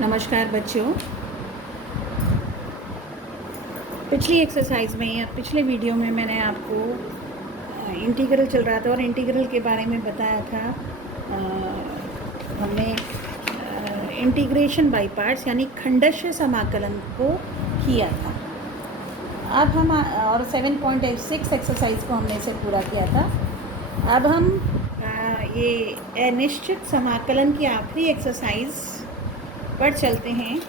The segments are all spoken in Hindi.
नमस्कार बच्चों। पिछली एक्सरसाइज में या पिछले वीडियो में मैंने आपको इंटीग्रल चल रहा था और इंटीग्रल के बारे में बताया था। हमने इंटीग्रेशन बाय पार्ट्स यानी खंडश समाकलन को किया था। अब हम और 7.6 एक्सरसाइज को हमने इसे पूरा किया था। अब हम ये अनिश्चित समाकलन की आखिरी एक्सरसाइज पर चलते हैं।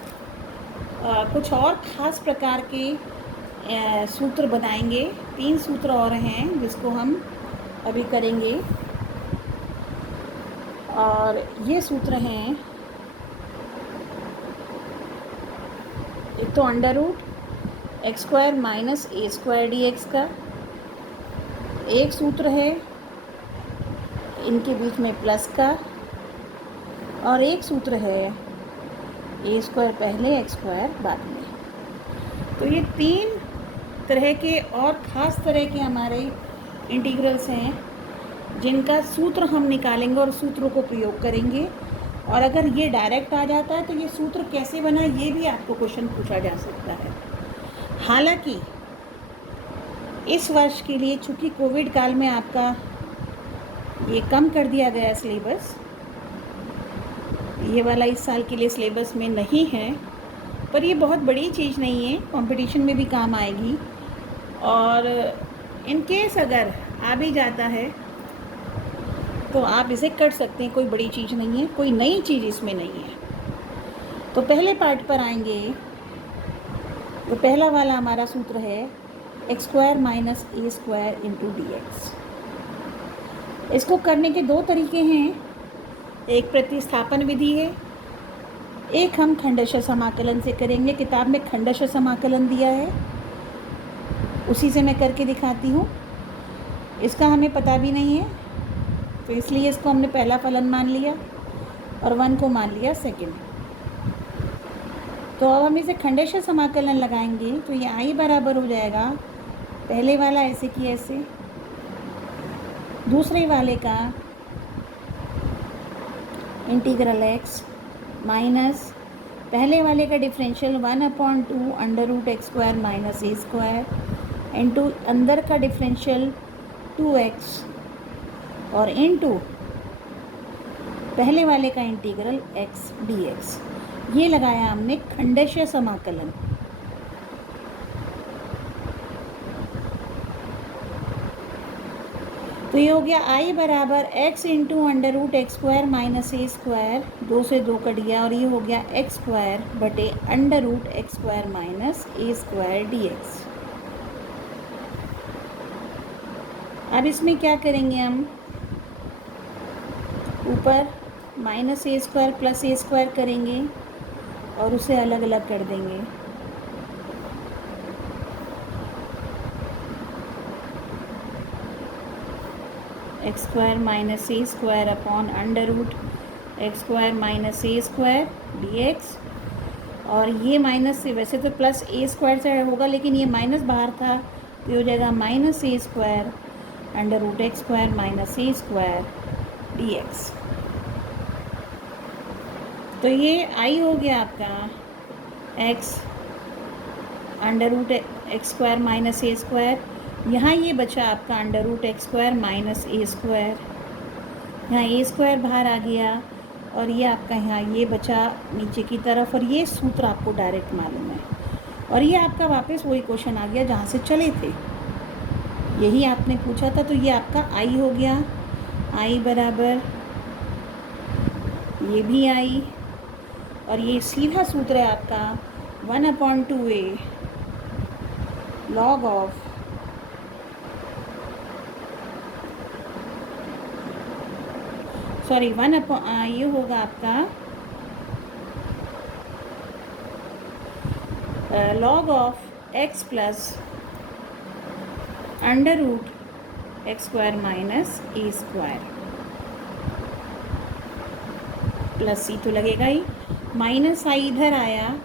कुछ और ख़ास प्रकार के सूत्र बनाएंगे। 3 सूत्र और हैं जिसको हम अभी करेंगे, और ये सूत्र हैं, एक तो under root x square minus a square d x का एक सूत्र है, इनके बीच में प्लस का, और एक सूत्र है ए स्क्वायर पहले एक्स स्क्वायर बाद में। तो ये 3 तरह के और ख़ास तरह के हमारे इंटीग्रल्स हैं जिनका सूत्र हम निकालेंगे और सूत्रों को प्रयोग करेंगे। और अगर ये डायरेक्ट आ जाता है तो ये सूत्र कैसे बना, ये भी आपको क्वेश्चन पूछा जा सकता है। हालांकि इस वर्ष के लिए चूँकि कोविड काल में आपका ये कम कर दिया गया सिलेबस, ये वाला इस साल के लिए सिलेबस में नहीं है, पर ये बहुत बड़ी चीज़ नहीं है, कंपटीशन में भी काम आएगी। और इन केस अगर आ भी जाता है तो आप इसे कर सकते हैं, कोई बड़ी चीज़ नहीं है, कोई नई चीज़ इसमें नहीं है। तो पहले पार्ट पर आएंगे। तो पहला वाला हमारा सूत्र है x square minus a square into d x. इसको करने के 2 तरीके हैं, एक प्रतिस्थापन विधि है, एक हम खंडश समाकलन से करेंगे। किताब में खंडश समाकलन दिया है, उसी से मैं करके दिखाती हूँ। इसका हमें पता भी नहीं है, तो इसलिए इसको हमने पहला फलन मान लिया और 1 को मान लिया सेकंड। तो अब हम इसे खंडश समाकलन लगाएंगे तो ये आई बराबर हो जाएगा पहले वाला ऐसे की ऐसे, दूसरे वाले का इंटीग्रल एक्स माइनस पहले वाले का differential 1/2 under root x square minus a square into अंदर का डिफरेंशियल 2x और इंटू पहले वाले का इंटीग्रल x dx। ये लगाया हमने खंडश समाकलन। तो ये हो गया आई बराबर x into under root x square minus a square, 2 से 2 कट गया, और ये हो गया एक्स स्क्वायर बटे under root x square minus a square d x. अब इसमें क्या करेंगे, हम ऊपर minus a square plus a square करेंगे और उसे अलग अलग कर देंगे। X square minus a square upon under root x square minus a square d x. और ये माइनस से, वैसे तो प्लस ए स्क्वायर से होगा लेकिन ये माइनस बाहर था, तो हो जाएगा minus a square under root x square minus a square d x. तो ये आई हो गया आपका x under root x square minus a square. यहाँ ये बचा आपका under root x square minus a square, यहाँ ए स्क्वायर बाहर आ गया, और ये आपका यहाँ ये बचा नीचे की तरफ। और ये सूत्र आपको डायरेक्ट मालूम है, और ये आपका वापस वही क्वेश्चन आ गया जहाँ से चले थे, यही आपने पूछा था। तो ये आपका आई हो गया, आई बराबर ये भी आई, और ये सीधा सूत्र है आपका 1/2a लॉग ऑफ ये होगा आपका log of x plus under root x square minus a square, plus c तो लगेगा ही, माइनस आई इधर आया,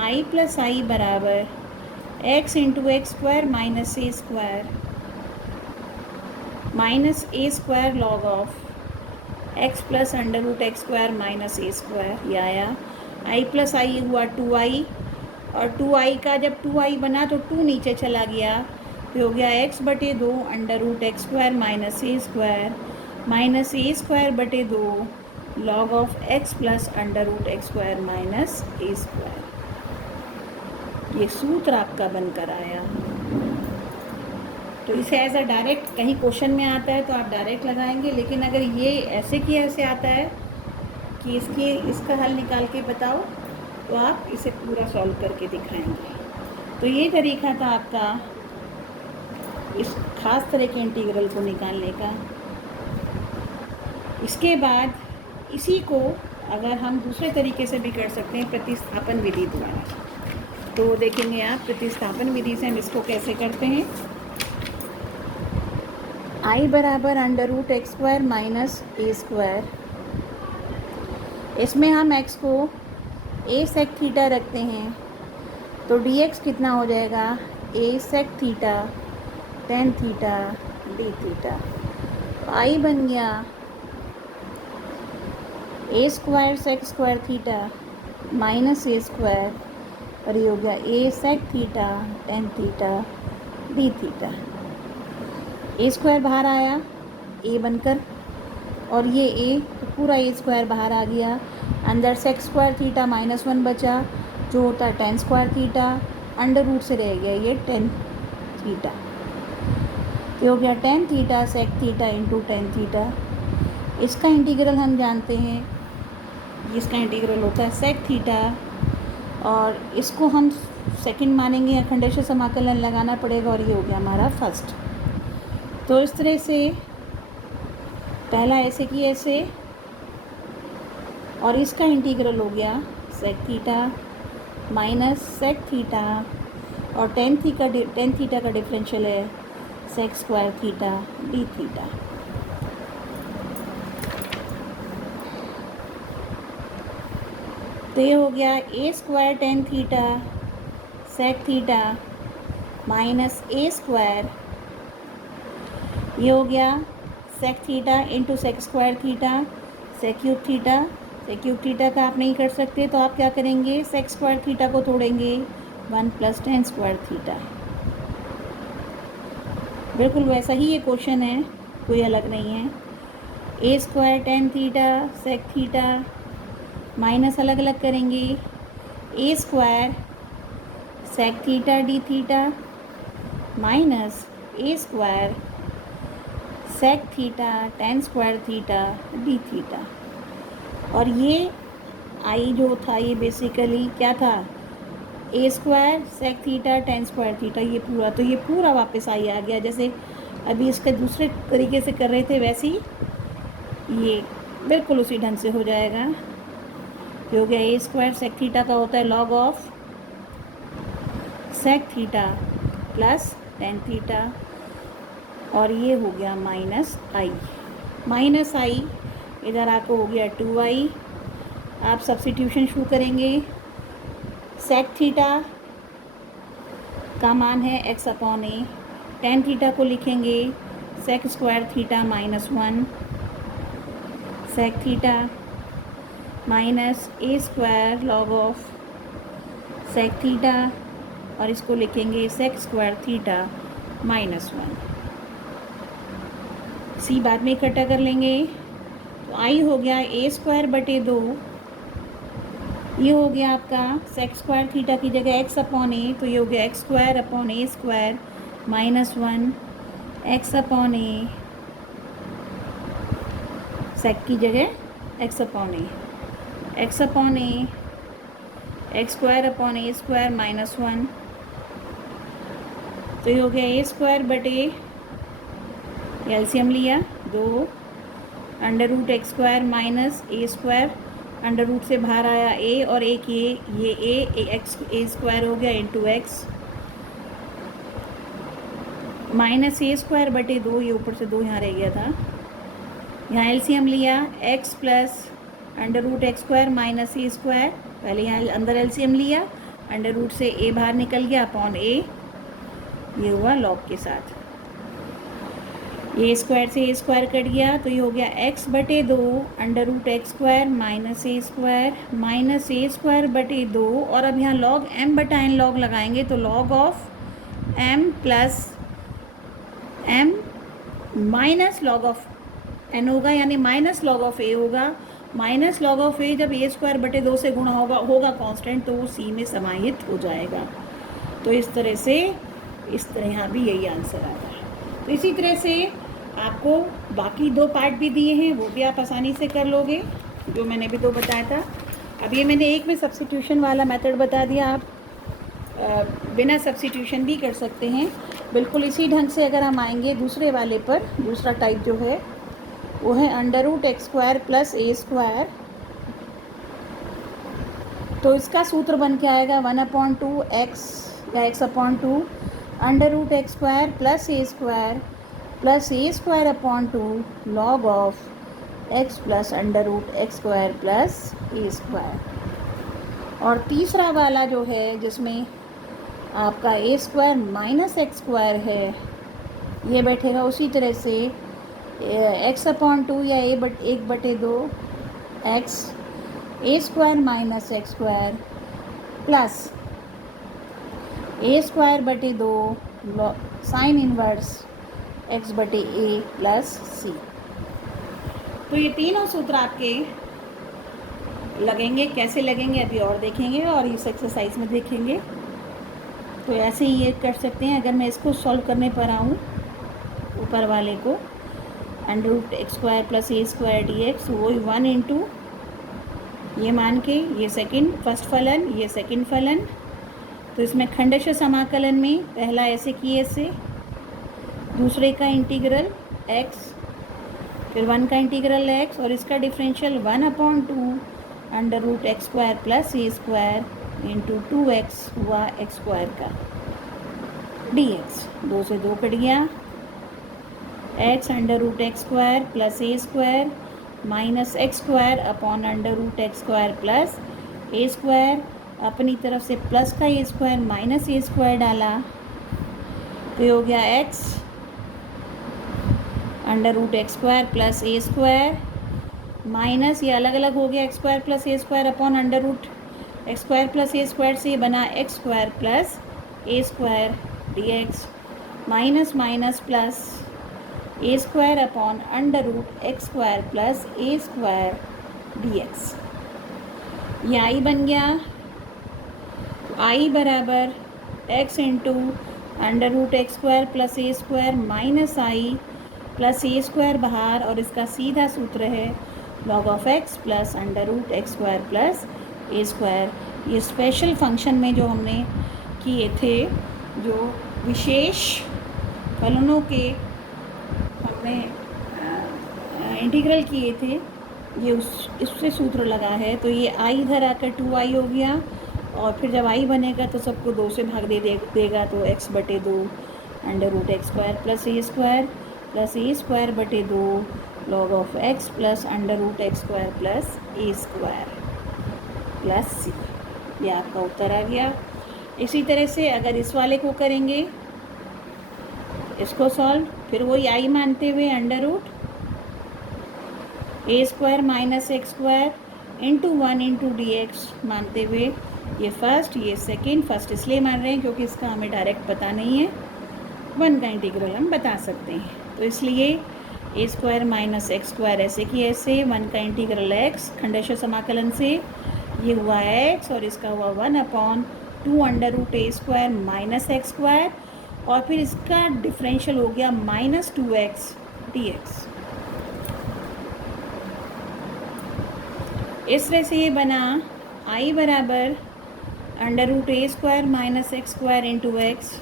आई प्लस आई बराबर x into x square minus a square minus a square log of x plus under root x square minus a square, ये आया। आई प्लस आई हुआ 2i, और 2i का जब 2i बना तो 2 नीचे चला गया, तो हो गया x/2 under root x square minus a square बटे 2 log of x plus under root x square minus a square. ये सूत्र आपका बनकर आया। तो इसे एज अ डायरेक्ट कहीं क्वेश्चन में आता है तो आप डायरेक्ट लगाएंगे, लेकिन अगर ये ऐसे की ऐसे आता है कि इसका हल निकाल के बताओ, तो आप इसे पूरा सॉल्व करके दिखाएंगे। तो ये तरीका था आपका इस खास तरह के इंटीग्रल को निकालने का। इसके बाद इसी को अगर हम दूसरे तरीके से भी कर सकते हैं प्रतिस्थापन विधि द्वारा, तो देखेंगे आप प्रतिस्थापन विधि से हम इसको कैसे करते हैं। आई बराबर under root x square minus a square, इसमें हम x को a सेक थीटा रखते हैं, तो dx कितना हो जाएगा a sec theta tan theta d theta. I बन गया a square sec square theta minus a square, और ये हो गया a sec theta tan theta d theta. A square बाहर आया a बनकर, और ये a तो पूरा a स्क्वायर बाहर आ गया, अंदर सेक स्क्वायर थीटा -1 बचा जो होता है tan square theta, under root से रह गया ये टेन थीटा, तो हो गया tan theta sec theta into tan theta. इसका इंटीग्रल हम जानते हैं, इसका इंटीग्रल होता है सेक थीटा, और इसको हम सेकंड मानेंगे या खंडेश समाकलन लगाना पड़ेगा, और ये हो गया हमारा फर्स्ट। तो इस तरह से पहला ऐसे की ऐसे, और इसका इंटीग्रल हो गया sec theta minus sec theta, और टेन थीटा का डिफरेंशियल है sec square theta d theta. तो ये हो गया a square tan theta sec theta minus a square, ये हो गया sec theta into sec square theta sec cube theta. Sec cube theta का आप नहीं कर सकते तो आप क्या करेंगे, सेक स्क्वायर थीटा को तोड़ेंगे 1 + टेन स्क्वायर थीटा। बिल्कुल वैसा ही ये क्वेश्चन है, कोई अलग नहीं है। A square tan theta sec theta minus अलग अलग करेंगे a square sec theta d theta minus a square sec theta tan square theta d theta. और ये आई जो था ये बेसिकली क्या था, a square sec theta tan square theta, ये पूरा, तो ये पूरा वापस आई आ गया। जैसे अभी इसके दूसरे तरीके से कर रहे थे वैसे ही ये बिल्कुल उसी ढंग से हो जाएगा। ये हो गया ए स्क्वायर सेक थीटा का होता है log of sec theta plus tan theta, और ये हो गया माइनस आई इधर आपको हो गया 2i। आप सब्स्टिट्यूशन शुरू करेंगे, सेक थीटा का मान है x/a, टेन थीटा को लिखेंगे sec square theta -1 sec theta minus a square log of sec theta, और इसको लिखेंगे सेक स्क्वायर थीटा -1। सी बाद में इकट्ठा कर लेंगे, तो आई हो गया ए स्क्वायर बटे 2, ये हो गया आपका सेक स्क्वायर थीटा की जगह x/a, तो ये हो गया x स्क्वायर अपॉन ए स्क्वायर -1 x/a, सेक की जगह x/a x स्क्वायर अपॉन ए स्क्वायर -1, तो ये हो गया ए स्क्वायर बटे एलसीएम लिया 2 under root x square minus a square, under root से बाहर आया ए और एक ये एक्स ए स्क्वायर हो गया into x minus a square बटे 2, ये ऊपर से 2 यहाँ रह गया था। यहाँ एलसीएम लिया x plus under root x square minus a square, पहले यहाँ अंदर एलसीएम लिया, अंडर रूट से a बाहर निकल गया अपॉन a, ये हुआ लॉग के साथ। ए स्क्वायर से ए स्क्वायर कट गया तो ये हो गया x बटे 2 under root x square minus a square बटे 2। और अब यहाँ log m बटा n log लगाएंगे तो log of m plus m minus log of n होगा, यानी माइनस log ऑफ a होगा। माइनस log ऑफ a जब ए स्क्वायर बटे 2 से गुणा होगा कांस्टेंट, तो वो c में समाहित हो जाएगा। तो इस तरह से इस तरह यहाँ भी यही आंसर आता है। तो इसी तरह से आपको बाकी 2 पार्ट भी दिए हैं, वो भी आप आसानी से कर लोगे, जो मैंने भी 2 बताया था। अब ये मैंने एक में सब्स्टिट्यूशन वाला मेथड बता दिया, आप बिना सब्स्टिट्यूशन भी कर सकते हैं। बिल्कुल इसी ढंग से अगर हम आएंगे दूसरे वाले पर, दूसरा टाइप जो है वो है under root x square plus a square. तो इसका सूत्र बन के आएगा 1/2 एक्स या x/2 under root x square plus a square log of x plus under root x square plus a square. और तीसरा वाला जो है जिसमें आपका a square minus x square है, ये बैठेगा उसी तरह से x/2 या 1/2 x a square minus x square plus a square बटे 2 साइन इनवर्स एक्स बटे ए प्लस सी। तो ये तीनों सूत्र आपके लगेंगे, कैसे लगेंगे अभी और देखेंगे और इस एक्सरसाइज में देखेंगे। तो ऐसे ही ये कर सकते हैं। अगर मैं इसको सॉल्व करने पर आऊँ, ऊपर वाले को under root x square plus a square d x, वही 1 इंटू ये मान के ये फर्स्ट फलन, ये सेकंड फलन। तो इसमें खंडशः समाकलन में पहला ऐसे किए ऐसे, दूसरे का इंटीग्रल x, फिर 1 का इंटीग्रल x और इसका differential 1/2 under root x square plus a square into 2x हुआ एक्स स्क्वायर का dx। 2 से 2 कट गया, x under root x square plus a square minus x square upon under root x square plus a square. अपनी तरफ से प्लस का a square minus a square डाला तो ये हो गया x under root x square plus a square minus, ये अलग अलग हो गया x square plus a square upon under root x square plus a square से बना x square plus a square d x minus minus plus a square upon under root x square plus a square d x. ये आई बन गया। आई बराबर x into under root x square plus a square minus I plus a square बाहर, और इसका सीधा सूत्र है log of x plus under root x square plus a square. ये स्पेशल फंक्शन में जो हमने किए थे, जो विशेष फलनों के हमने इंटीग्रल किए थे, ये इससे सूत्र लगा है। तो ये आई इधर आकर 2i हो गया, और फिर जब आई बनेगा तो सबको 2 से भाग देगा तो x बटे 2 under root x square plus a square बटे 2 log of x plus under root x square plus a square plus c. ये आपका उत्तर आ गया। इसी तरह से अगर इस वाले को करेंगे, इसको सॉल्व, फिर वही आई मानते हुए under root a square minus x square into 1 into d x मानते हुए, ये फर्स्ट ये सेकंड, फर्स्ट इसलिए मान रहे हैं क्योंकि इसका हमें डायरेक्ट पता नहीं है, 1 का इंटीग्रल हम बता सकते हैं। तो इसलिए ए स्क्वायर माइनस एक्स स्क्वायर ऐसे कि ऐसे, 1 का इंटीग्रल एक्स खंडशः समाकलन से ये हुआ एक्स और इसका हुआ 1/2 under root a square minus x square, और फिर इसका डिफरेंशियल हो गया -2x dx। इस तरह से ये बना आई बराबर under root a square minus x square into x,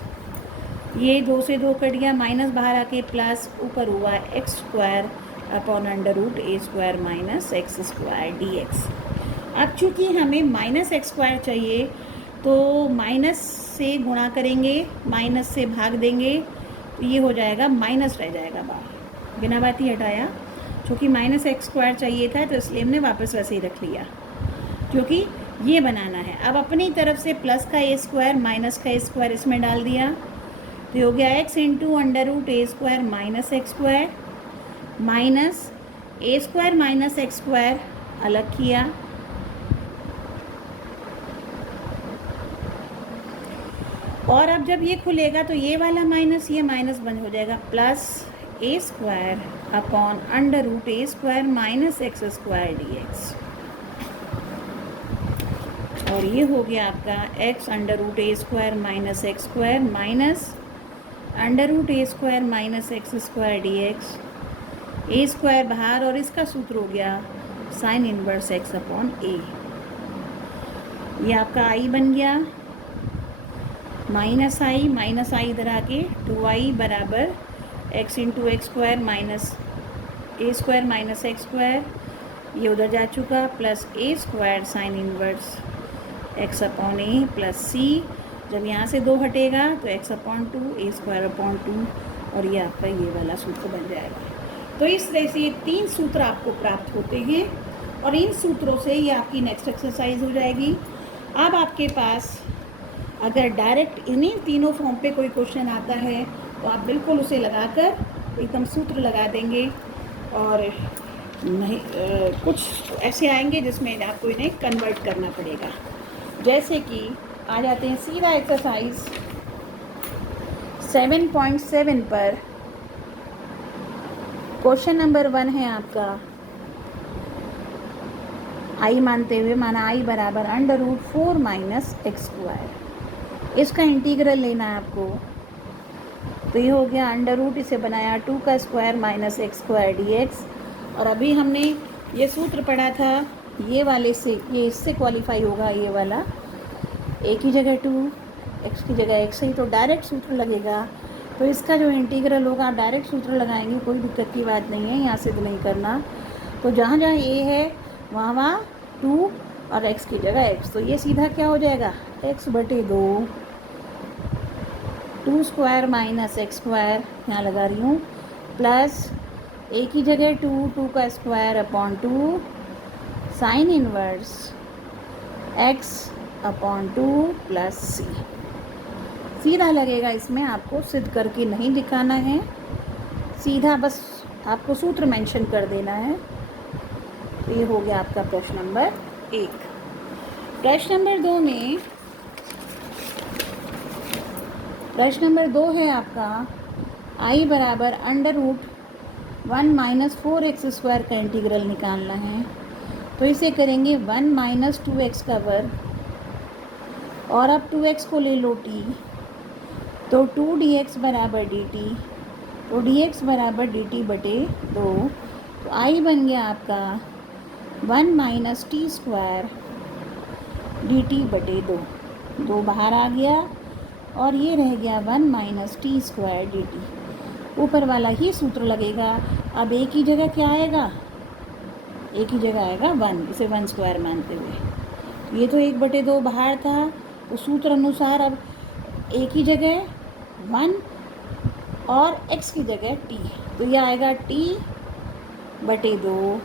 ये 2 से 2 कट गया, माइनस बाहर आके प्लस ऊपर हुआ x square upon under root a square minus x square d x. अब चूँकि हमें माइनस एक्स स्क्वायर चाहिए तो माइनस से गुणा करेंगे, माइनस से भाग देंगे, तो ये हो जाएगा माइनस रह जाएगा बाहर, बिना बात ही हटाया। क्योंकि माइनस एक्स स्क्वायर चाहिए था तो इसलिए हमने वापस वैसे ही रख लिया, क्योंकि ये बनाना है। अब अपनी तरफ से प्लस का ए स्क्वायर माइनस का ए स्क्वायर इसमें डाल दिया, तो ये हो गया x into under root a square minus x square minus a square minus x square अलग किया, और अब जब ये खुलेगा तो ये वाला माइनस ये माइनस बंद हो जाएगा, plus a square upon under root a square minus x square d x. और ये हो गया आपका x under root a square minus x square minus under root a square minus x square d x, a square बाहर और इसका सूत्र हो गया sine inverse x upon a. ये आपका i बन गया माइनस आई इधर आके 2i बराबर x into x square minus a square minus x square, ये उधर जा चुका, plus a square sine inverse x upon a plus c, जब यहाँ से 2 हटेगा तो x upon 2 a square upon 2, और ये आपका ये वाला सूत्र बन जाएगा। तो इस तरह से ये 3 सूत्र आपको प्राप्त होते हैं, और इन सूत्रों से ये आपकी नेक्स्ट एक्सरसाइज हो जाएगी। अब आपके पास अगर डायरेक्ट इन्हीं तीनों फॉर्म पे कोई क्वेश्चन आता है तो आप बिल्कुल उसे लगाकर एकदम सूत्र लगा देंगे, और नहीं कुछ ऐसे आएंगे जिसमें आपको इन्हें कन्वर्ट करना पड़ेगा। जैसे कि आ जाते हैं सीधा एक्सरसाइज 7.7 पर। क्वेश्चन नंबर 1 है आपका आई मानते हुए, माना आई बराबर under root 4 minus x square, इसका इंटीग्रल लेना है आपको। तो ये हो गया अंडर रूट, इसे बनाया 2 का square minus x square d x, और अभी हमने ये सूत्र पढ़ा था ये वाले से, ये इससे क्वालिफाई होगा, ये वाला ए की जगह 2 एक्स की जगह एक्स ही, तो डायरेक्ट सूत्र लगेगा। तो इसका जो इंटीग्रल होगा आप डायरेक्ट सूत्र लगाएंगे, कोई दिक्कत की बात नहीं है, यहाँ से तो नहीं करना। तो जहाँ जहाँ ए है वहाँ वहाँ 2 और एक्स की जगह एक्स, तो ये सीधा क्या हो जाएगा एक्स बटे 2, 2 स्क्वायर माइनस एक्स स्क्वायर यहाँ लगा रही हूँ, प्लस ए की जगह 2, 2 का square upon 2 sine inverse x upon 2 plus c. सीधा लगेगा, इसमें आपको सिद्ध करके नहीं दिखाना है, सीधा बस आपको सूत्र मेंशन कर देना है। तो ये हो गया आपका प्रश्न नंबर 1। प्रश्न नंबर 2 में, प्रश्न नंबर 2 है आपका आई बराबर under root 1 minus 4x square का इंटीग्रल निकालना है। तो इसे करेंगे 1 माइनस 2x का वर्ग, और अब 2x को ले लो t, तो 2 dx बराबर dt, तो dx बराबर dt बटे 2। तो आई बन गया आपका 1 माइनस टी स्क्वायर dt बटे 2, 2 बाहर आ गया, और ये रह गया 1 माइनस टी स्क्वायर dt। ऊपर वाला ही सूत्र लगेगा। अब ए की जगह क्या आएगा, ए की जगह आएगा 1, इसे 1 स्क्वायर मानते हुए। ये तो 1/2 बाहर था, तो सूत्र अनुसार अब ए की जगह 1 और x की जगह t, तो ये आएगा t बटे 2,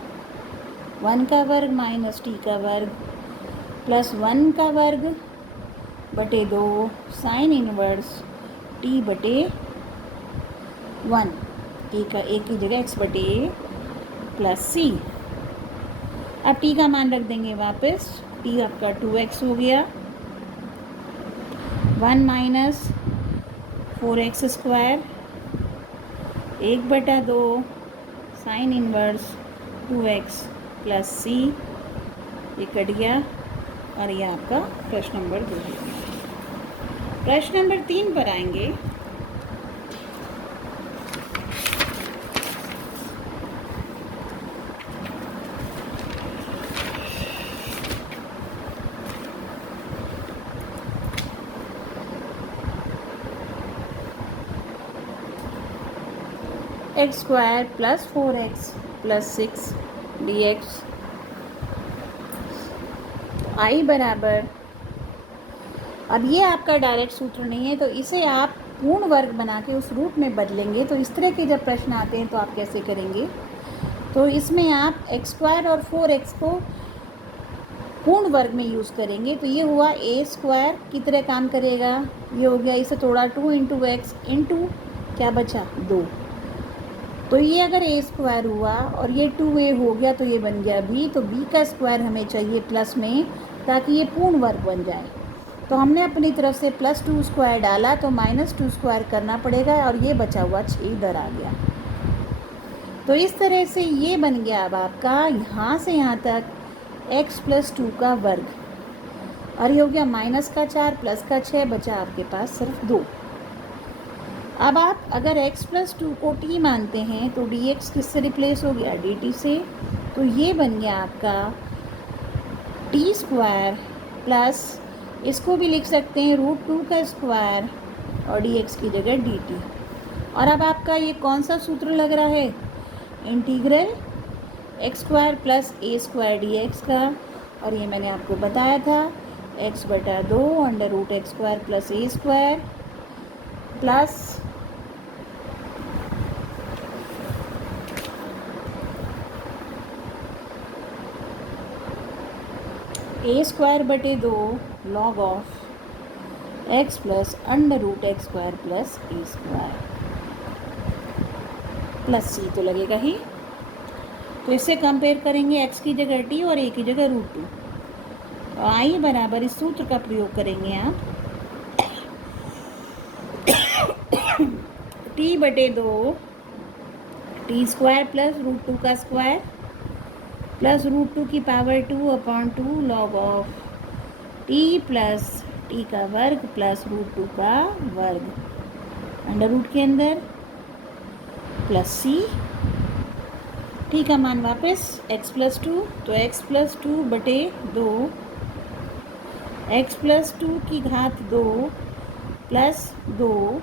1 का वर्ग माइनस t का वर्ग प्लस 1 का वर्ग बटे 2 साइन इनवर्स t बटे 1, ए की जगह x बटे a प्लस c। अब t का मान रख देंगे वापस, t आपका 2x हो गया, 1 minus 4x square 1/2 sine inverse 2x plus c, ये कट गया, और ये आपका प्रश्न नंबर 2 है। प्रश्न नंबर 3 पर आएंगे। X square plus 4x plus 6 dx, आई बराबर, अब ये आपका डायरेक्ट सूत्र नहीं है, तो इसे आप पूर्ण वर्ग बना के उस रूप में बदलेंगे। तो इस तरह के जब प्रश्न आते हैं तो आप कैसे करेंगे, तो इसमें आप एक्स स्क्वायर और 4x को पूर्ण वर्ग में यूज़ करेंगे तो ये हुआ ए स्क्वायर की तरह काम करेगा। ये हो गया, इसे थोड़ा 2 इंटू एक्स इंटू क्या बचा 2, तो ये अगर ए स्क्वायर हुआ और ये 2a हो गया तो ये बन गया b, तो b का स्क्वायर हमें चाहिए प्लस में ताकि ये पूर्ण वर्ग बन जाए। तो हमने अपनी तरफ से +2 स्क्वायर डाला तो -2 स्क्वायर करना पड़ेगा और ये बचा हुआ 6 इधर आ गया। तो इस तरह से ये बन गया अब आपका यहाँ से यहाँ तक x + 2 का वर्ग, और ये हो गया -4 +6, बचा आपके पास सिर्फ 2। अब आप अगर x + 2 को t मानते हैं तो dx किससे रिप्लेस हो गया, dt से। तो ये बन गया आपका t² प्लस, इसको भी लिख सकते हैं √2 का स्क्वायर और dx की जगह dt। और अब आपका ये कौन सा सूत्र लग रहा है, इंटीग्रल x² + a² dx का। और ये मैंने आपको बताया था x/2 √x² + a² plus a²/2 log of x + √x² + a² plus c तो लगेगा ही। तो इससे कंपेयर करेंगे x की जगह t और a की जगह √2। तो i बराबर इस सूत्र का प्रयोग करेंगे आप t/2 t² प्लस √2 का स्क्वायर प्लस √2 की power 2/2 log of t plus t का वर्ग प्लस √2 का वर्ग अंडर रूट के अंदर प्लस c। t का मान वापस x + 2, तो x + 2/2 x + 2 की घात 2 प्लस 2,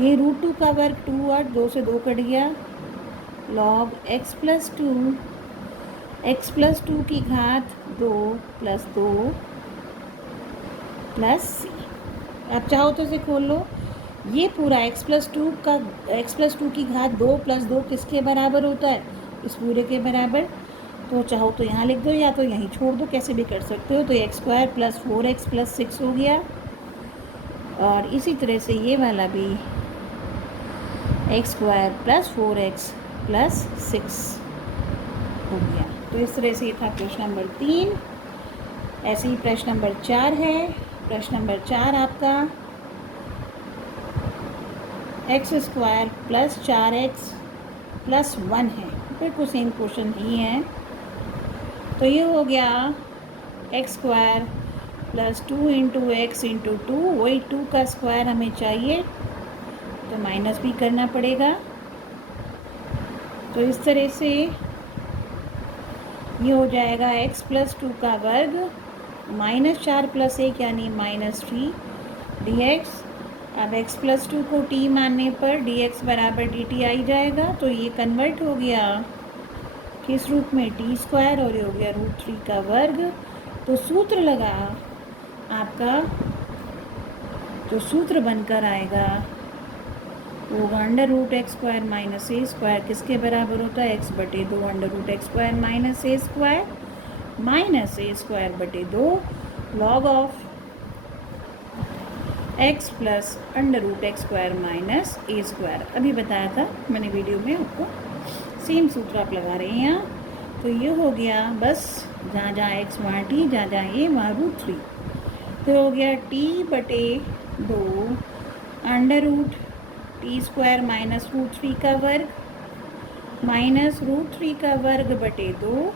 ये √2 का वर्ग 2 और 2 से 2 कट गया, log x + 2 की घात 2 प्लस 2 प्लस c। आप चाहो तो इसे खोल लो, ये पूरा x + 2 की घात 2 प्लस 2 किसके बराबर होता है, इस पूरे के बराबर। तो चाहो तो यहाँ लिख दो या तो यहीं छोड़ दो, कैसे भी कर सकते हो। तो x² + 4x + 6 हो गया, और इसी तरह से ये वाला भी x² + 4x + 6 हो गया। तो इस तरह से ये था प्रश्न नंबर 3। ऐसे ही प्रश्न नंबर 4 है। प्रश्न नंबर 4 आपका x² + 4x + 1 है, बिल्कुल सेम क्वेश्चन ही है। तो ये हो गया x² + 2 इंटू x इंटू 2, वही 2 का स्क्वायर हमें चाहिए तो माइनस भी करना पड़ेगा। तो इस तरह से ये हो जाएगा x + 2 का वर्ग -4 + 1 यानी -3 dx। अब x + 2 को t मानने पर dx बराबर dt आ ही जाएगा। तो ये कन्वर्ट हो गया किस रूप में, t² और ये हो गया √3 का वर्ग। तो सूत्र लगा आपका, जो सूत्र बनकर आएगा वो होगा √x² - a² किसके बराबर होता है, x/2 √x² - a² log of x plus √x² - a²। अभी बताया था मैंने वीडियो में आपको, सेम सूत्र आप लगा रहे हैं यहाँ। तो ये हो गया, बस जहाँ जहाँ x वहाँ t, जहाँ जहाँ a वहाँ √3। तो हो गया t/2 √t² - √3 का वर्ग माइनस √3 का वर्ग/2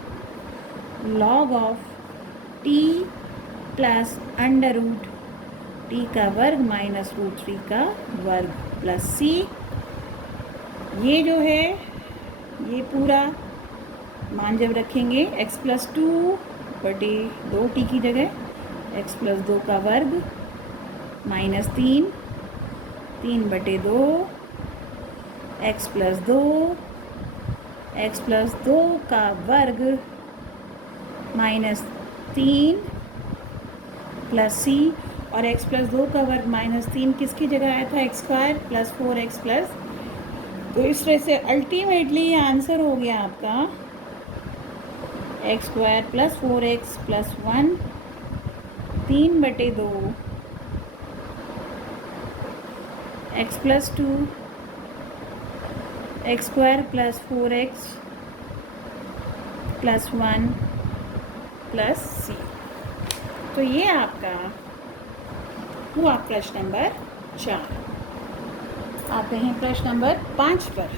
log of t plus √t का वर्ग माइनस √3 का वर्ग प्लस c। ये जो है ये पूरा मान जब रखेंगे x + 2/2 की जगह x + 2 का वर्ग -3 3/2 x + 2 का वर्ग -3 प्लस c। और x + 2 का वर्ग -3 किसकी जगह आया था, x² + 4x प्लस। तो इस तरह से अल्टीमेटली ये आंसर हो गया आपका x square plus 4x plus 1 3/2 x plus 2 x square plus 4x plus 1 plus c। तो ये आपका हुआ प्रश्न नंबर 4। आते हैं प्रश्न नंबर 5 पर।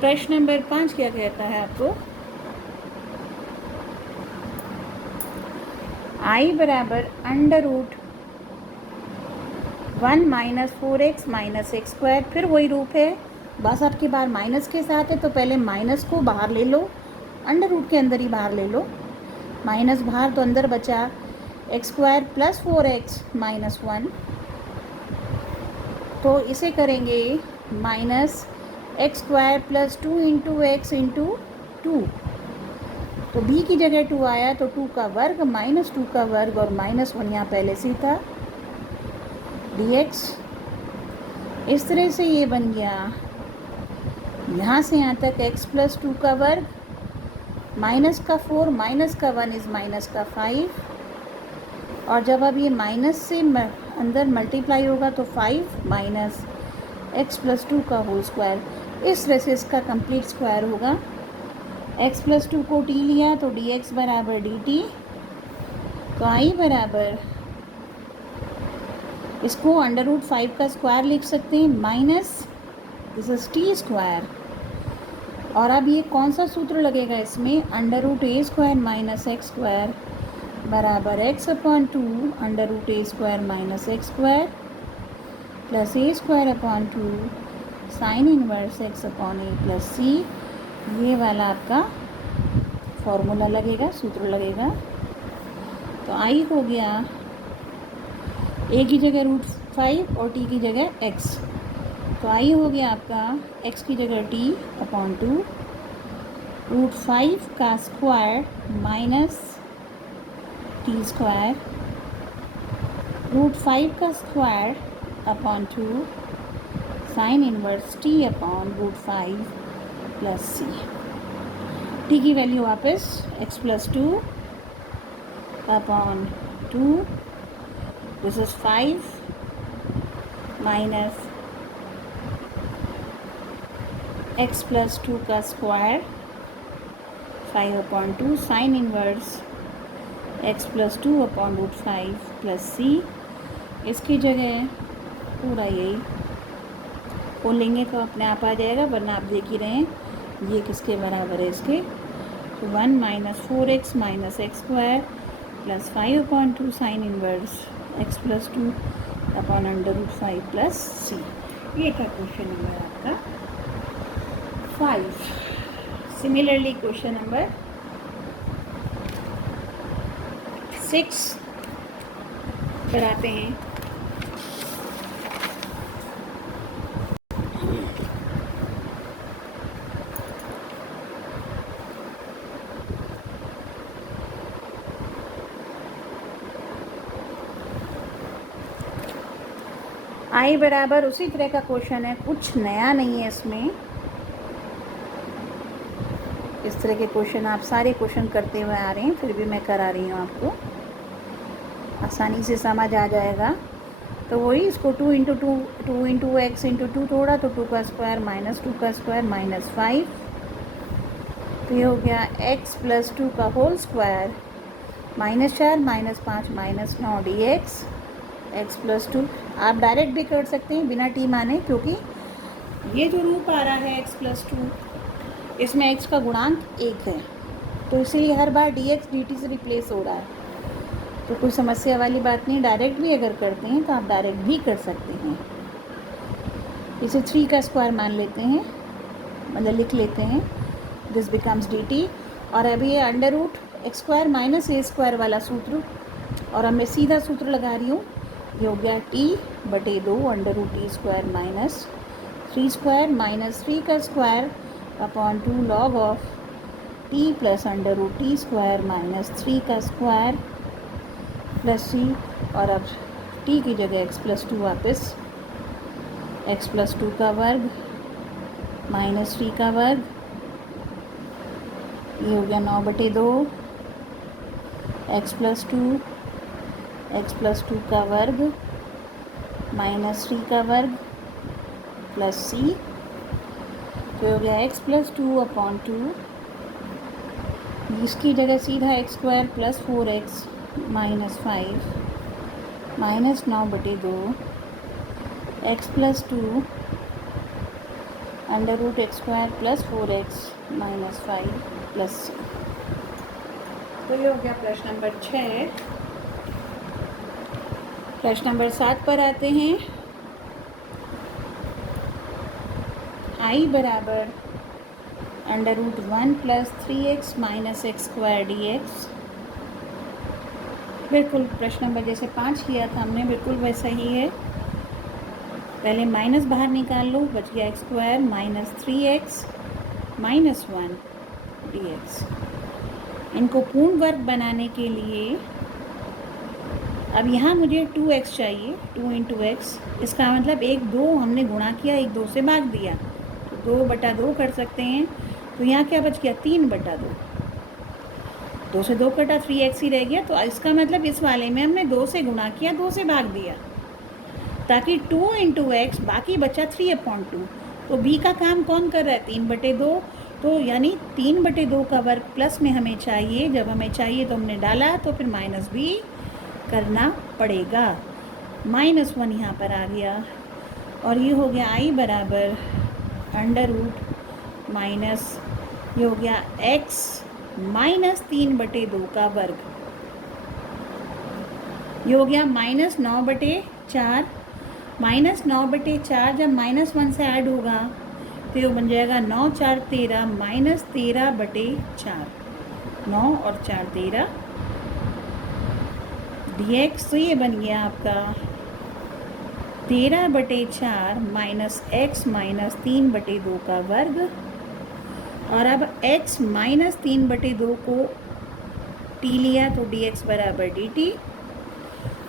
प्रश्न नंबर 5 क्या कहता है आपको? i बराबर under root 1 minus 4x minus x square. फिर वही रूप है, बस आपके बार माइनस के साथ है, तो पहले माइनस को बाहर ले लो, अंडर रूट के अंदर ही बाहर ले लो। माइनस बाहर तो अंदर बचा x square plus 4x minus 1। तो इसे करेंगे minus x square plus 2 into x into 2। तो b की जगह 2 आया, तो 2 का वर्ग माइनस 2 का वर्ग और माइनस 1 यहाँ पहले से था dx। इस तरह से ये बन गया यहाँ से यहाँ तक x प्लस 2 का वर्ग माइनस का 4 माइनस का 1 इज़ माइनस का 5। और जब अब ये माइनस से अंदर मल्टीप्लाई होगा तो 5 माइनस एक्स प्लस 2 का होल स्क्वायर। इस तरह से इसका कंप्लीट स्क्वायर होगा। x प्लस 2 को t लिया तो dx बराबर dt। तो i बराबर, इसको अंडर रूट 5 का स्क्वायर लिख सकते हैं, minus this is t square. और अब ये कौन सा सूत्र लगेगा इसमें? Under root a square minus x square बराबर x upon 2 under root a square minus x square plus a square upon 2 sine inverse x upon a plus c। ये वाला आपका फॉर्मूला लगेगा, सूत्र लगेगा। तो i हो गया a की जगह रूट 5 और t की जगह x। तो i हो गया आपका x की जगह t अपॉन 2 रूट 5 का square minus t square root 5 का square upon 2 sine inverse t upon root 5 plus c। t की वैल्यू वापस x plus 2 upon 2 this is 5 minus x plus 2 का square 5 upon 2 sine inverse x plus 2 upon root 5 plus c। इसकी जगह पूरा यही खोलेंगे तो अपने आप आ जाएगा, वरना आप देख ही रहे हैं ये किसके बराबर है इसके। तो 1 minus 4x minus x square plus 5 upon 2 sine inverse x plus 2 upon under root 5 plus c। ये था क्वेश्चन नंबर आपका 5। सिमिलरली क्वेश्चन नंबर 6 पर आते हैं। i बराबर उसी तरह का क्वेश्चन है, कुछ नया नहीं है इसमें। इस तरह के क्वेश्चन आप सारे क्वेश्चन करते हुए आ रहे हैं, फिर भी मैं करा रही हूँ, आपको आसानी से समझ आ जाएगा। तो वही इसको 2 इंटू 2 इंटू एक्स इंटू 2 तोड़ा तो 2 का स्क्वायर माइनस 2 का स्क्वायर माइनस 5। तो ये हो गया x प्लस 2 का whole square minus 4 minus 5 minus 9 dx x plus 2। आप डायरेक्ट भी कर सकते हैं बिना t माने, क्योंकि ये जो रूप आ रहा है x प्लस 2 इसमें x का गुणांक 1 है, तो इसीलिए हर बार dx dt से रिप्लेस हो रहा है। तो कोई समस्या वाली बात नहीं, डायरेक्ट भी अगर करते हैं तो आप डायरेक्ट भी कर सकते हैं। इसे 3 का स्क्वायर मान लेते हैं, मतलब लिख लेते हैं, दिस बिकम्स dt। और अभी ये under root x square minus a square वाला सूत्र, और अब मैं सीधा सूत्र लगा रही हूँ। ये हो गया t/2 under root t square minus 3 square minus 3 का square upon 2 log of t plus under root t square minus 3 का स्क्वायर प्लस c। और अब t की जगह x प्लस 2 वापस एक्स प्लस 2 का वर्ग माइनस 3 का वर्ग, ये हो गया 9/2, एक्स प्लस 2 का वर्ग माइनस 3 का वर्ग प्लस सी, तो हो गया x प्लस 2/2, इसकी जगह सीधा x² plus 4x minus 5 minus 9/2, x plus 2 under root x² plus 4x minus 5 plus c. तो ये हो गया प्रश्न नंबर 6। प्रश्न नंबर 7 पर आते हैं। I बराबर under root 1 plus 3x minus x² dx। बिल्कुल प्रश्न नंबर जैसे 5 किया था हमने, बिल्कुल वैसा ही है। पहले माइनस बाहर निकाल लो, बच गया x² minus 3x minus 1 dx। इनको पूर्ण वर्ग बनाने के लिए अब यहाँ मुझे 2x चाहिए, 2 × x। इसका मतलब 1/2 हमने गुणा किया, 1/2 से भाग दिया, तो 2/2 कर सकते हैं। तो यहाँ क्या बच गया, 3/2। 2 से 2 कटा, 3x ही रह गया। तो इसका मतलब इस वाले में हमने 2 से गुणा किया, 2 से भाग दिया, ताकि 2 × x, बाकी बचा 3/2। तो b का काम कौन कर रहा है, 3/2। तो यानी 3/2 का वर्ग प्लस में हमें चाहिए। जब हमें चाहिए तो हमने डाला, तो फिर माइनस भी करना पड़ेगा। -1 यहाँ पर आ गया, और ये हो गया I बराबर अंडर रूट माइनस, ये हो गया x माइनस 3/2 का वर्ग, ये हो गया -9/4। -9/4 जब -1 से ऐड होगा तो ये बन जाएगा 9 × 4 = 13 माइनस 13/4। 9 और 4 13 dx। तो ये बन गया आपका 13/4 माइनस x माइनस 3/2 का वर्ग। और अब x माइनस 3/2 को t लिया, तो dx बराबर dt।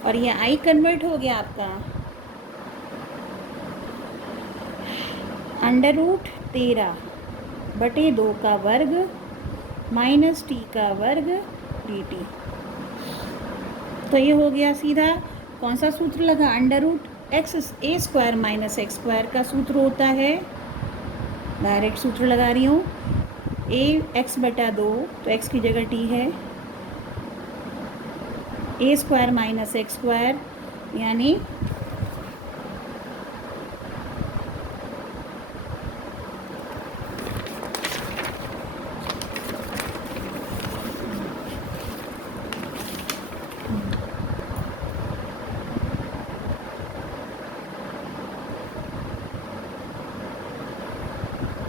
और ये I कन्वर्ट हो गया आपका अंडर रूट 13/2 का वर्ग माइनस t का वर्ग dt। तो ये हो गया सीधा कौन सा सूत्र लगा, under root a² minus x² का सूत्र होता है। डायरेक्ट सूत्र लगा रही हूँ, ax/2, तो x की जगह t है, a² माइनस x², यानी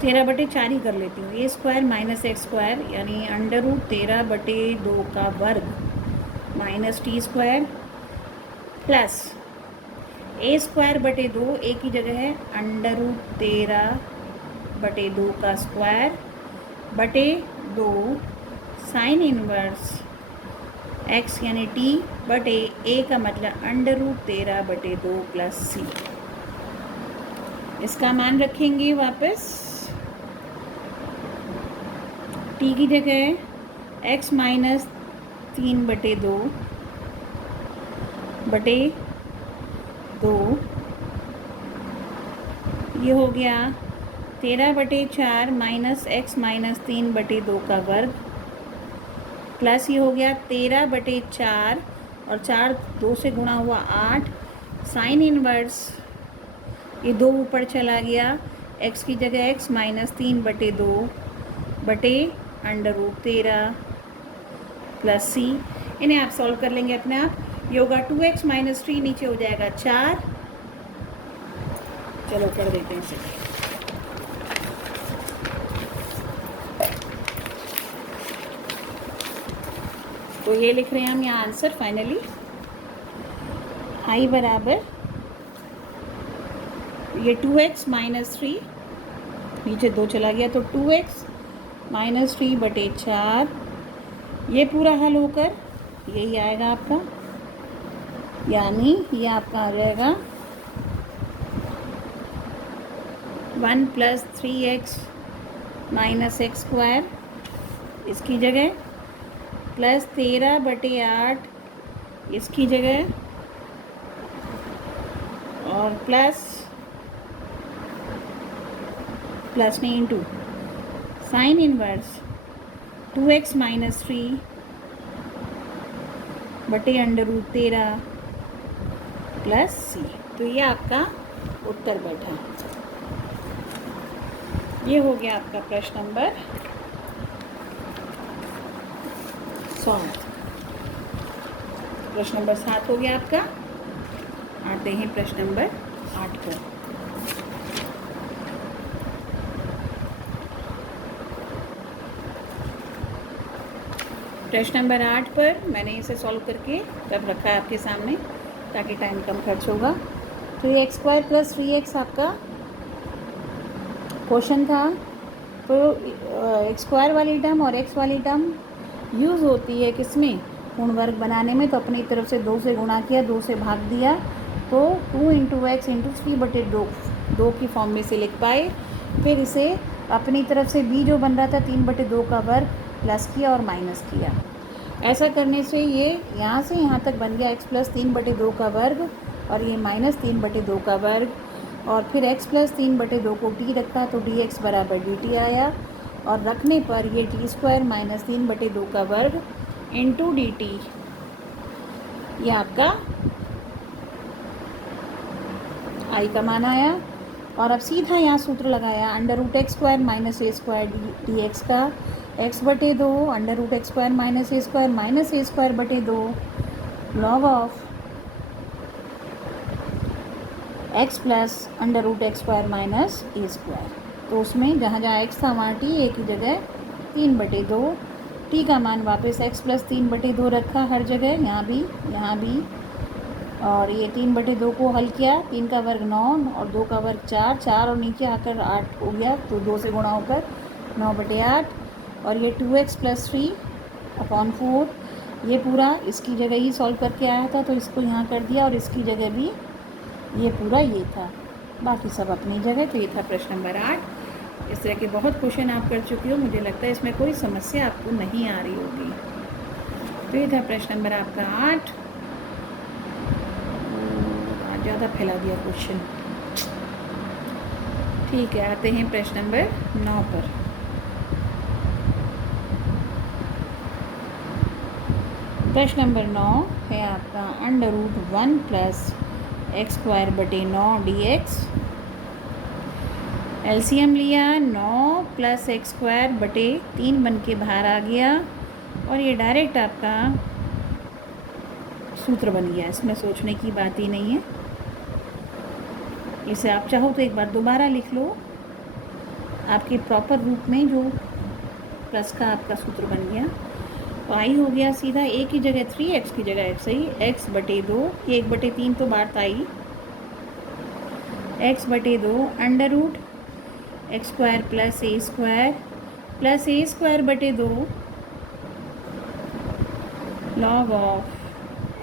तेरह बटे 4 ही कर लेती हूँ। a² माइनस x², यानी अंडर रूट 13/2 का वर्ग minus t² plus a²/2, a की जगह है अंडर रूट 13/2 का स्क्वायर बटे 2 साइन इनवर्स x यानी t बटे a का मतलब अंडर रूट 13/2 प्लस c। इसका मान रखेंगे वापस, t की जगह x माइनस 3/2 बटे 2, ये हो गया 13/4 माइनस x माइनस 3/2 का वर्ग, प्लस ये हो गया 13/4 और 4 2 से गुणा हुआ 8 साइन इनवर्स, ये 2 ऊपर चला गया, x की जगह x माइनस 3/2 बटे अंडर रूट 13 प्लस c। इन्हें आप सॉल्व कर लेंगे अपने आप। ये होगा 2x माइनस 3, नीचे हो जाएगा 4। चलो कर देते हैं इसे। तो ये लिख रहे हैं हम यहाँ आंसर फाइनली। I बराबर ये 2x माइनस 3, नीचे 2 चला गया, तो 2x माइनस 3/4, ये पूरा हल होकर यही आएगा आपका, यानी ये आपका आ जाएगा 1 plus 3x minus x square, इसकी जगह प्लस 13/8 इसकी जगह, और प्लस नहीं into sine inverse 2x minus 3/√13 plus c। तो ये आपका उत्तर बैठा। ये हो गया आपका प्रश्न नंबर 7। प्रश्न नंबर 7 हो गया आपका। आते हैं प्रश्न नंबर 8 पर। प्रश्न नंबर 8 पर मैंने इसे सॉल्व करके रख रखा है आपके सामने ताकि टाइम कम खर्च होगा। तो ये x² + 3x आपका क्वेश्चन था। तो x² वाली टर्म और x वाली टर्म यूज़ होती है किसमें, पूर्ण वर्ग बनाने में। तो अपनी तरफ से 2 से गुणा किया, 2 से भाग दिया, तो 2 × x × 3/2 की फॉर्म में से लिख पाए। फिर इसे अपनी तरफ से b जो बन रहा था 3/2 का वर्ग प्लस किया और माइनस किया। ऐसा करने से ये यहाँ से यहाँ तक बन गया x + 3/2 का वर्ग और ये -3/2 का वर्ग, और फिर x + 3/2 को t रखा तो dx = dt आया, और रखने पर ये t² - 3/2 का वर्ग × dt, ये आपका I का मान आया। और अब सीधा यहाँ सूत्र लगाया √x² - a² dx का x/2 √x² - a² -a²/2 log of x + √x² - a²। तो उसमें जहाँ जहाँ x था वहाँ t, a की जगह 3/2, t का मान वापस x + 3/2 रखा हर जगह, यहाँ भी। और ये 3/2 को हल किया, 3 का वर्ग 9 और 2 का वर्ग 4 और नीचे आकर 8 हो गया, तो 2 से गुणा होकर 9/8। और ये 2x + 3/4, ये पूरा इसकी जगह ही सॉल्व करके आया था, तो इसको यहाँ कर दिया, और इसकी जगह भी ये पूरा ये था, बाकी सब अपनी जगह। तो ये था प्रश्न नंबर 8। इस तरह के बहुत क्वेश्चन आप कर चुके हो, मुझे लगता है इसमें कोई समस्या आपको नहीं आ रही होगी। तो ये था प्रश्न नंबर आपका 8। ज़्यादा फैला दिया क्वेश्चन। ठीक है, आते हैं प्रश्न नंबर 9 पर। प्रश्न नंबर 9 है आपका √1 + x² / 9 dx। एलसीएम लिया, 9 + x² / 3 बन के बाहर आ गया, और ये डायरेक्ट आपका सूत्र बन गया। इसमें सोचने की बात ही नहीं है। इसे आप चाहो तो एक बार दोबारा लिख लो आपके प्रॉपर रूप में, जो प्लस का आपका सूत्र बन गया। तो आई हो गया सीधा a की जगह 3x की जगह x, सही, x/2, ये 1/3 तो बात आई, x/2 √x² + a² + a² log of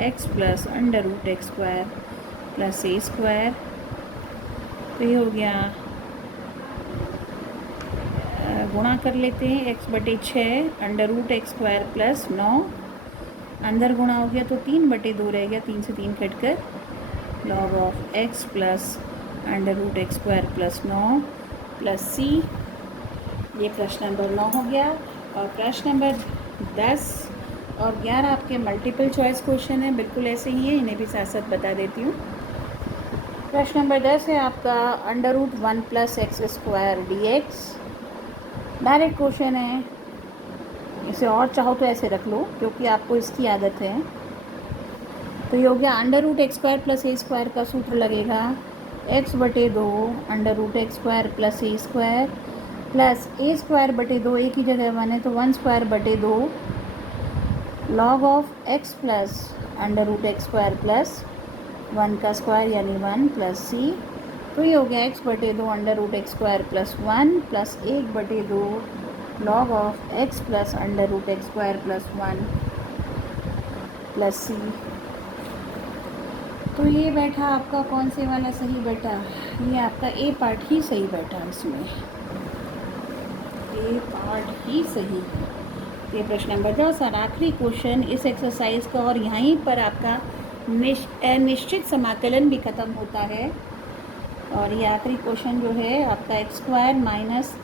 x + √x² + a²। तो ये हो गया, गुणा कर लेते हैं, x/6 √x² + 9, अंदर गुणा हो गया तो 3/2 रह गया, 3 से 3 कट कर, log of x + √x² + 9 + c। ये प्रश्न नंबर 9 हो गया। और प्रश्न नंबर 10 और 11 आपके मल्टीपल चॉइस क्वेश्चन है, बिल्कुल ऐसे ही है, इन्हें भी साथ साथ बता देती हूँ। प्रश्न नंबर 10 है आपका √1 + x² dx। डायरेक्ट क्वेश्चन है, इसे और चाहो तो ऐसे रख लो क्योंकि आपको इसकी आदत है। तो ये हो गया √x² + a² का सूत्र लगेगा x/2 √x² + a² a² की जगह 1 है तो 1² 2 log of x + √x² + 1 का स्क्वायर यानी 1 + c। तो ये हो गया x/2 √x² + 1 + 1/2 log of x + √x² + 1 + c। तो ये बैठा आपका कौन से वाला सही बैठा, ये आपका ए पार्ट ही सही बैठा इसमें, ए पार्ट ही सही है। ये प्रश्न नंबर 10 और आखिरी क्वेश्चन इस एक्सरसाइज का, और यहीं पर आपका निश्चित समाकलन भी ख़त्म होता है। और ये आखिरी क्वेश्चन जो है आपका x square minus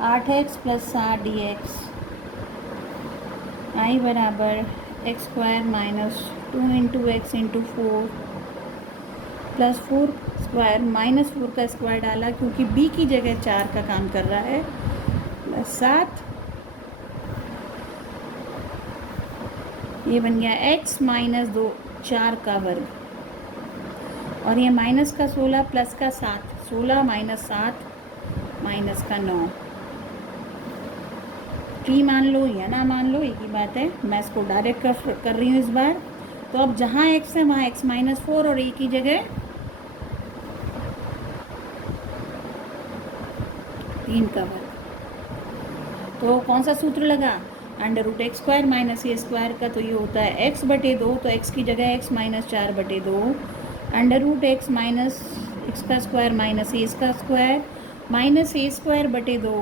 8x plus 7 dx आई बराबर x square minus 2 into x into 4 plus 4 square minus 4 का स्क्वायर डाला क्योंकि b की जगह 4 का काम कर रहा है, प्लस 7, ये बन गया x माइनस 2 4 का वर्ग, और ये माइनस का 16 प्लस का 7, 16 माइनस 7 माइनस का 9। टी मान लो या ना मान लो एक ही बात है, मैं इसको डायरेक्ट कर रही हूँ इस बार। तो अब जहाँ x है वहाँ x माइनस 4 और a की जगह 3 का वर्ग। तो कौन सा सूत्र लगा, under root x square minus a square का, तो ये होता है x बटे 2, तो x की जगह x माइनस 4 बटे 2, under root x minus x का स्क्वायर माइनस ए का स्क्वायर माइनस ए स्क्वायर बटे 2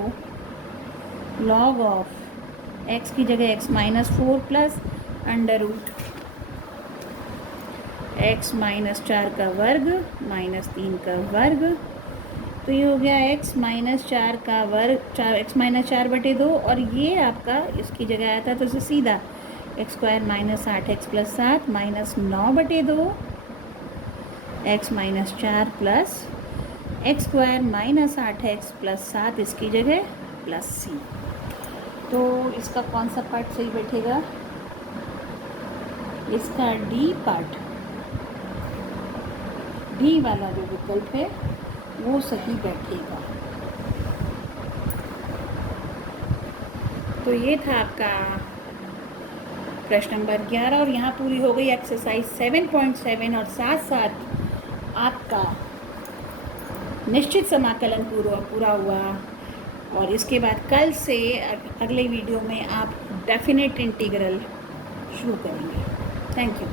लॉग ऑफ x की जगह x minus 4 plus under root x minus 4 का वर्ग माइनस 3 का वर्ग। तो ये हो गया x माइनस 4 का वर्ग, x माइनस 4 बटे 2, और ये आपका इसकी जगह आया था तो इसे सीधा x square minus 8x plus 7 minus 9 बटे 2 x minus 4 plus x square minus 8x plus 7 इसकी जगह प्लस c। तो इसका कौन सा पार्ट सही बैठेगा, इसका डी पार्ट, डी वाला जो विकल्प है वो सही बैठेगा। तो ये था आपका प्रश्न नंबर 11, और यहाँ पूरी हो गई एक्सरसाइज 7.7, और साथ साथ आपका निश्चित समाकलन पूरा हुआ। और इसके बाद कल से अगले वीडियो में आप डेफिनेट इंटीग्रल शुरू करेंगे। Thank you.